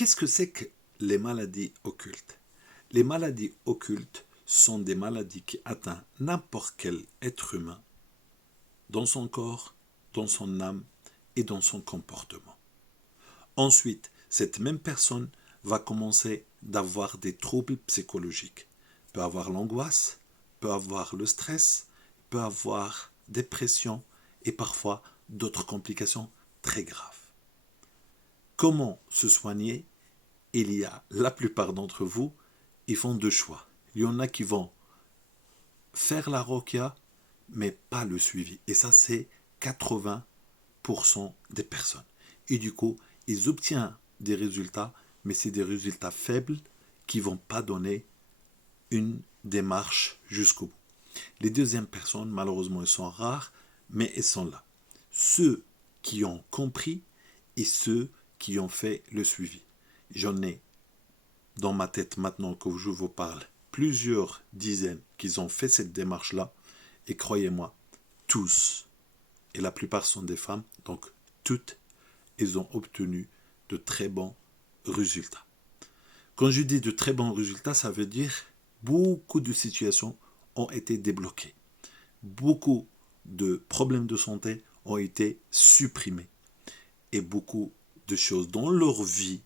Qu'est-ce que c'est que les maladies occultes? Les maladies occultes sont des maladies qui atteignent n'importe quel être humain dans son corps, dans son âme et dans son comportement. Ensuite, cette même personne va commencer d'avoir des troubles psychologiques. Peut avoir l'angoisse, peut avoir le stress, peut avoir dépression et parfois d'autres complications très graves. Comment se soigner? Il y a la plupart d'entre vous, ils font deux choix. Il y en a qui vont faire la ruqya, mais pas le suivi. Et ça, c'est 80% des personnes. Et du coup, ils obtiennent des résultats, mais c'est des résultats faibles qui ne vont pas donner une démarche jusqu'au bout. Les deuxièmes personnes, malheureusement, elles sont rares, mais elles sont là. Ceux qui ont compris et ceux qui ont fait le suivi. J'en ai dans ma tête maintenant que je vous parle plusieurs dizaines qui ont fait cette démarche-là. Et croyez-moi, tous, et la plupart sont des femmes, donc toutes, ils ont obtenu de très bons résultats. Quand je dis de très bons résultats, ça veut dire beaucoup de situations ont été débloquées. Beaucoup de problèmes de santé ont été supprimés. Et beaucoup de choses dans leur vie,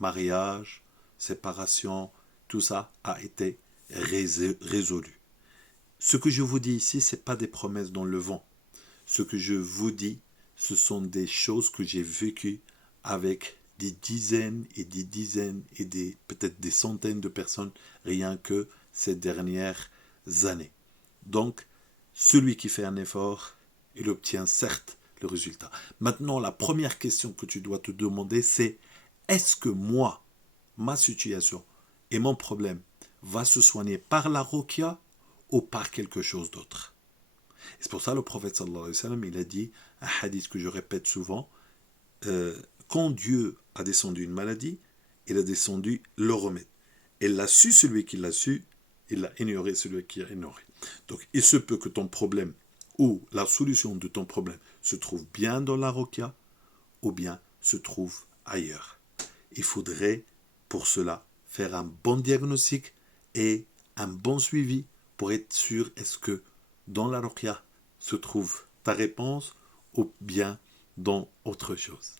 mariage, séparation, tout ça a été résolu. Ce que je vous dis ici, ce n'est pas des promesses dans le vent. Ce que je vous dis, ce sont des choses que j'ai vécues avec des dizaines et peut-être des centaines de personnes rien que ces dernières années. Donc, celui qui fait un effort, il obtient certes le résultat. Maintenant, la première question que tu dois te demander, c'est est-ce que moi, ma situation et mon problème va se soigner par la ruqya ou par quelque chose d'autre? C'est pour ça le prophète sallallahu alayhi wa sallam, il a dit, un hadith que je répète souvent, quand Dieu a descendu une maladie, il a descendu le remède. Il l'a su celui qui l'a su, il l'a ignoré celui qui a ignoré. Donc il se peut que ton problème ou la solution de ton problème se trouve bien dans la ruqya ou bien se trouve ailleurs. Il faudrait pour cela faire un bon diagnostic et un bon suivi pour être sûr est-ce que dans la ruqya se trouve ta réponse ou bien dans autre chose.